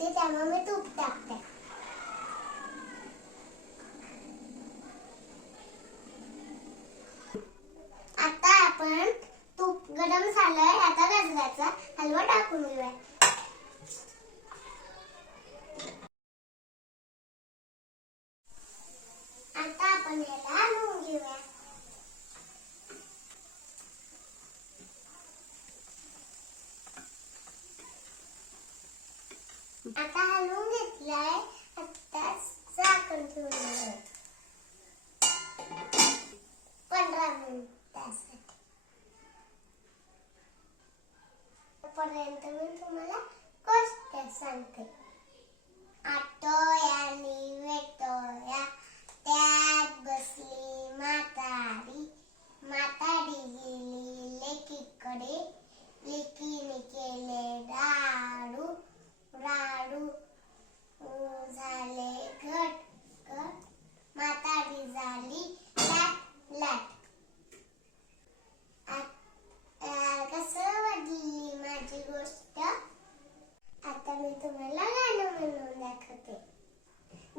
अं, चव त्यामुळे मी तूप टाकते. आता आपण तूप गरम झालंय आता गाजराचा हलवा टाकून घेऊया. आता आपण याला आणून घेऊया. आता हलवून घेतलाय. आता साखर ठेवून पंधरा मिनिटासाठी पर्यंत मी तुम्हाला गोष्ट सांगते.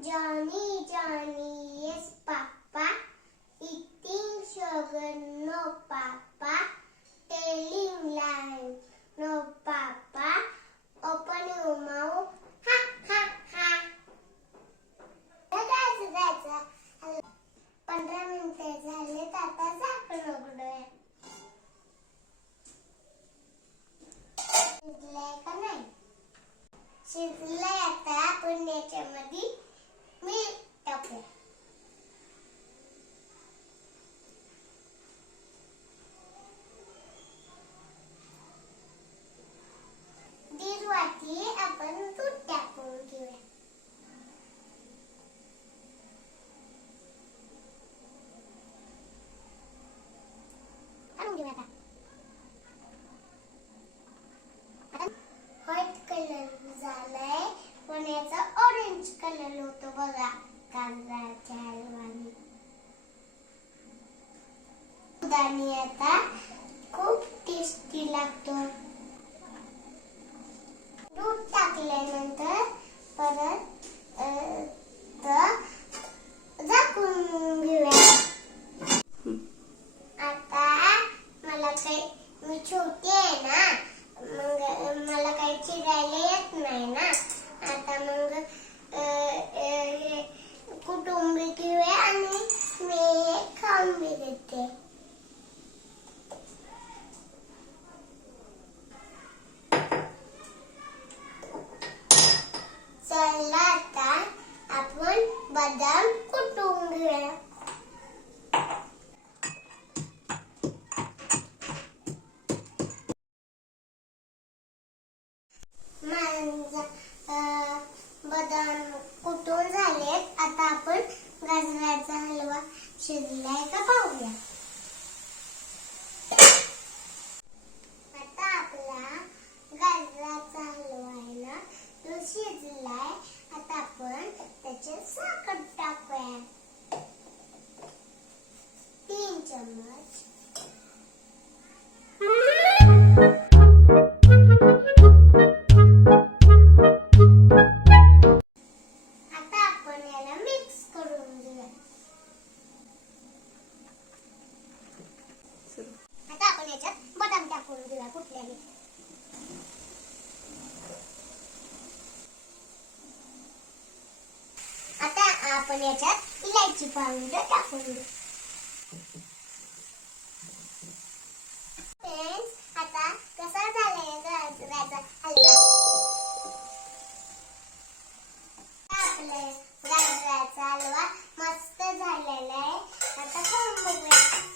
Johnny Johnny yes papa eating sugar no papa telling line no papa open your mouth ha, हा हा जायचं जायचं पंधरा मिनिटे झाले आता झाकण उघडूया. शिजलंय का नाही? शिजलंय आता आपण याच्यामध्ये मीठ टाकूया दीड वाटी आपण दूध टाकून घेऊया घेऊ आता. व्हाईट कलर झालाय. पण याचा ऑरेंज कलर होतो बघा. कांद्याच्या हलवानी. दुधाने आता खूप टेस्टी लागतो. दूध टाकल्यानंतर परत झाकून घेऊया आता मला काही मी छोटी आहे ना मग मला काही चिरायला येत नाही ना. आता मग कुटुंबी घेऊया आणि मी खाऊन बी देते चला आता आपण बदाम कुटुंब घेऊया. आपण याच्यात इलायची पावडर टाकून देऊ आता कसा झालाय हलवा? आपल्या हलवा मस्त झालेला आहे. आता खाऊन बघूया.